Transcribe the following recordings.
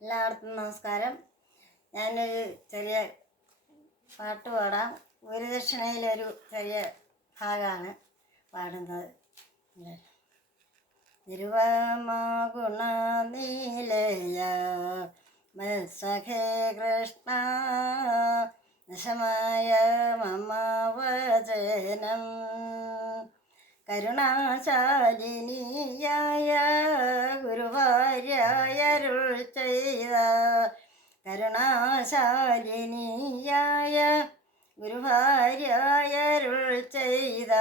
എല്ലാവർക്കും നമസ്കാരം. ഞാനൊരു ചെറിയ പാട്ട് പാടാം. ഗുരുദക്ഷിണയിലൊരു ചെറിയ ഭാഗമാണ് പാടുന്നത്. നിർവമഗുണ നീലയ മത്സഖേ കൃഷ്ണ ദശമായ മമ വചനം കരുണാശാലിനിയായ ഗുരുവാര്യരുൾ ചെയ്ത കരുണാശാലിനിയായ ഗുരുവാര്യരുൾ ചെയ്ത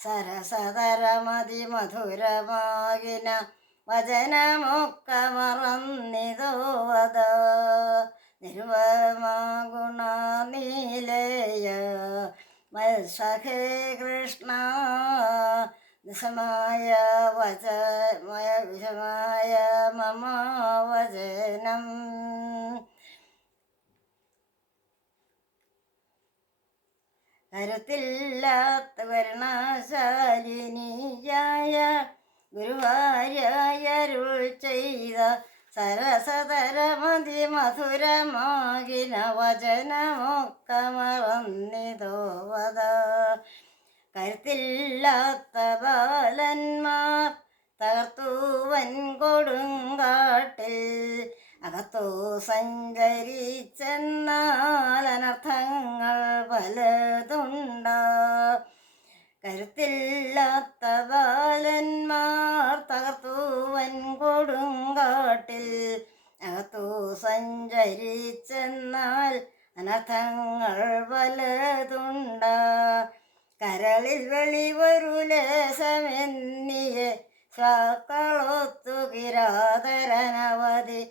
സരസതരമതി മധുരമാകിന വചനമൊക്കെ മറന്നിതോ വദ നിർവമഗുണ നീലയ മത്സഖേ കൃഷ്ണ ദശമായ വിഷമായ മമ വചനം കരുത്തില്ലാത്ത കരുണാശാലിനിയായ ഗുരുവാര്യരുൾ ചെയ്ത സരസതരമതി മധുരമാകിന വചനമൊക്കെ മറന്നിതോ വദ കരുത്തില്ലാത്ത ബാലന്മാർ തകർത്തുവൻ കൊടുങ്കാട്ടിൽ അകത്തോ സഞ്ചരിച്ചെന്നാൽ അനർത്ഥങ്ങൾ പലതുണ്ട കരുത്തില്ലാത്ത ബാലന്മാർ തകർത്തുവൻ കൊടുങ്കാട്ടിൽ അകത്തോ സഞ്ചരിച്ചെന്നാൽ അനർത്ഥങ്ങൾ പലതുണ്ട കരളിൽ വെളിവരു ലേശമെന്നിയെ ശ്വാക്കളൊത്തു കിരാതരനവധി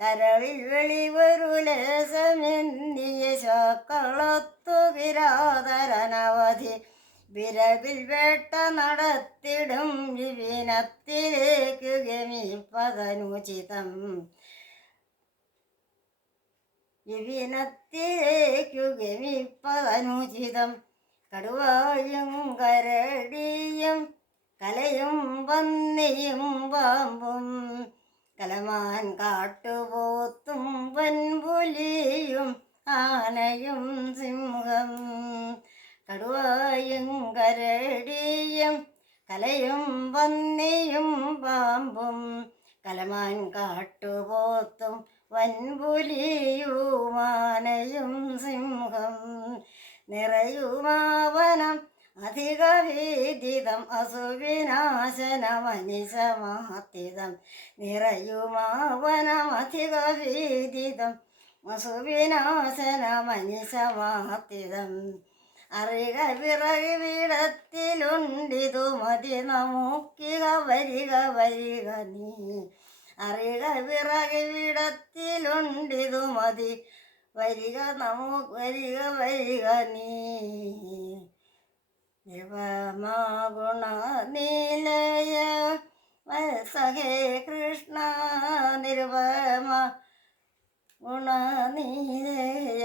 കരളിൽ വെളിവരു ലേശമെന്നിയെ ശ്വാക്കളൊത്തു കിരാതരനവധി വിരവിൽ വേട്ട നടത്തിടും വിപിനത്തിലേക്കു ഗമിപ്പതനുചിതം വിപിനത്തിലേക്കു ഗമിപ്പതനുചിതം കടുവായും കരടിയും കലയും പന്നിയും പാമ്പും കലമാൻ കാട്ടുപോത്തും വൻപുലിയും ആനയും സിംഹം കടുവായും കരടിയും കലയും പന്നിയും പാമ്പും കലമാൻ കാട്ടുപോത്തും വൻപുലിയും ആനയും സിംഹം നിറയുമാവനം അധികവേദിതം അസുവിനാശനമനിശമാത്തിതം നിറയുമാവനം അധികവേദിതം അസുവിനാശനമനിശമാത്തിതം അറിക വിറക് വീടത്തിലുണ്ടിതു മതി നമുക്കിക വരിക വരിക നീ അറിക വിറക് വീടത്തിലുണ്ടിതു മതി വരിക വരിക വരിക നീ നിർവമഗുണ നീലയ മത്സഖേ കൃഷ്ണ നിർവമഗുണ നീലയ